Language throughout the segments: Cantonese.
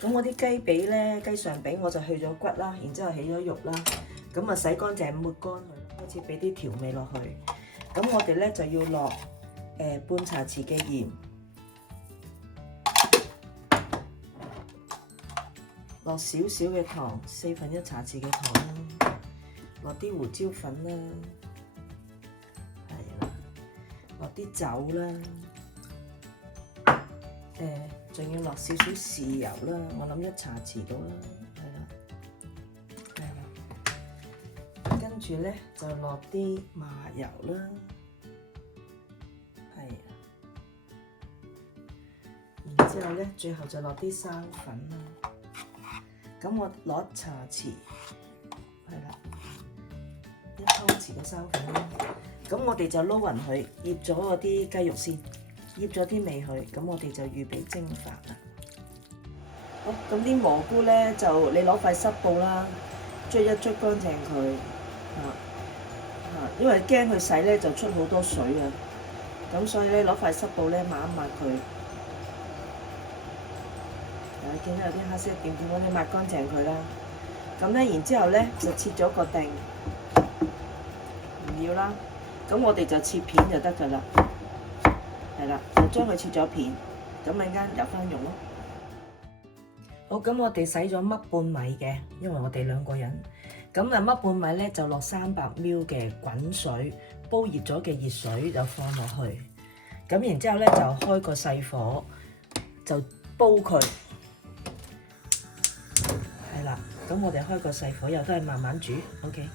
咁我啲雞髀咧，雞上髀我就去咗骨啦，然之後起咗肉啦。咁啊洗乾淨抹乾佢，開始俾啲調味落去。咁我哋咧就要落半茶匙嘅鹽，落少少嘅糖，1/4茶匙嘅糖啦，落啲胡椒粉啦，係啦，落啲酒啦。仲要落少少豉油啦，我諗1茶匙到啦，係啦。跟住咧就落啲麻油啦，係啊。然之後咧，最後就落啲生粉啦。咁我攞1茶匙，係啦，1湯匙嘅生粉啦。咁我哋就撈勻佢，醃咗嗰啲雞肉先。醃咗啲味去，咁我哋就預備蒸飯啦。好，咁啲蘑菇咧就你攞塊濕布啦，捽一捽乾淨佢，因為驚佢洗咧就出好多水啊，咁所以咧攞塊濕布咧抹一抹佢。見到有啲黑色點點，我哋抹乾淨佢啦。咁咧然之後咧就切咗個丁，唔要啦。咁我哋就切片就得㗎啦。係啦，就將佢切咗片，咁陣間入翻用咯。好，咁我哋洗咗乜半米嘅，因為我哋2個人。咁啊乜半米咧就落300ml嘅滾水，煲熱咗嘅熱水就放落去。咁然之後咧就開個細火，就煲佢。係啦，咁我哋開個細火，又都係慢慢煮。OK。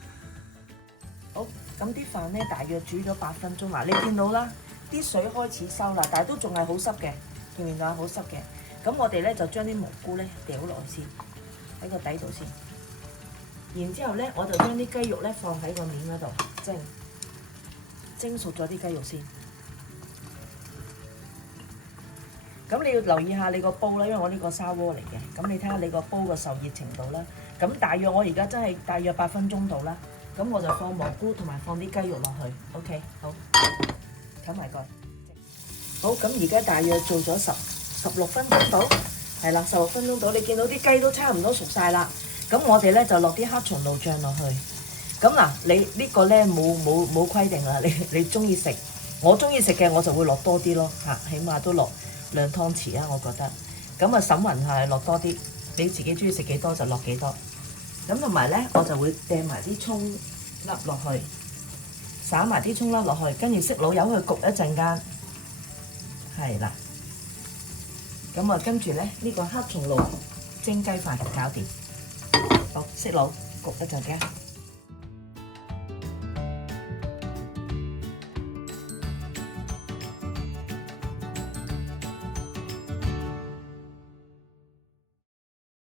好，咁啲飯咧大約煮咗8分鐘啦，你見到啦。啲水開始收啦，但係都仲係好濕嘅，見唔見到啊？好濕嘅。咁我哋咧就將啲蘑菇咧掉落去先，喺個底度先。然之後咧，我就將啲雞肉咧放喺個面嗰度蒸熟咗啲雞肉先。咁你要留意下你個煲啦，因為我呢個砂鍋嚟嘅。咁你睇下你個煲個受熱程度啦。咁大約我而家真係大約8分鐘到啦。咁我就放蘑菇同埋放啲雞肉落去。OK， 好。冚埋蓋。好，咁而家大約做咗16分鐘到，係啦，16分鐘到，你見到啲雞都差唔多熟晒啦。咁我哋咧就落啲黑松露醬落去。咁嗱，你呢個咧冇規定啦，你中意食，我中意食嘅我就會落多啲咯嚇，起碼都落2湯匙啊，我覺得。咁啊審勻下落多啲，你自己中意食幾多就落幾多。咁同埋咧，我就會掟埋啲葱粒落去。灑埋啲葱粒落去，跟住熄爐油去焗一陣間，係啦。咁啊，跟住咧呢個黑松露蒸雞飯搞掂。好，熄爐焗一陣間。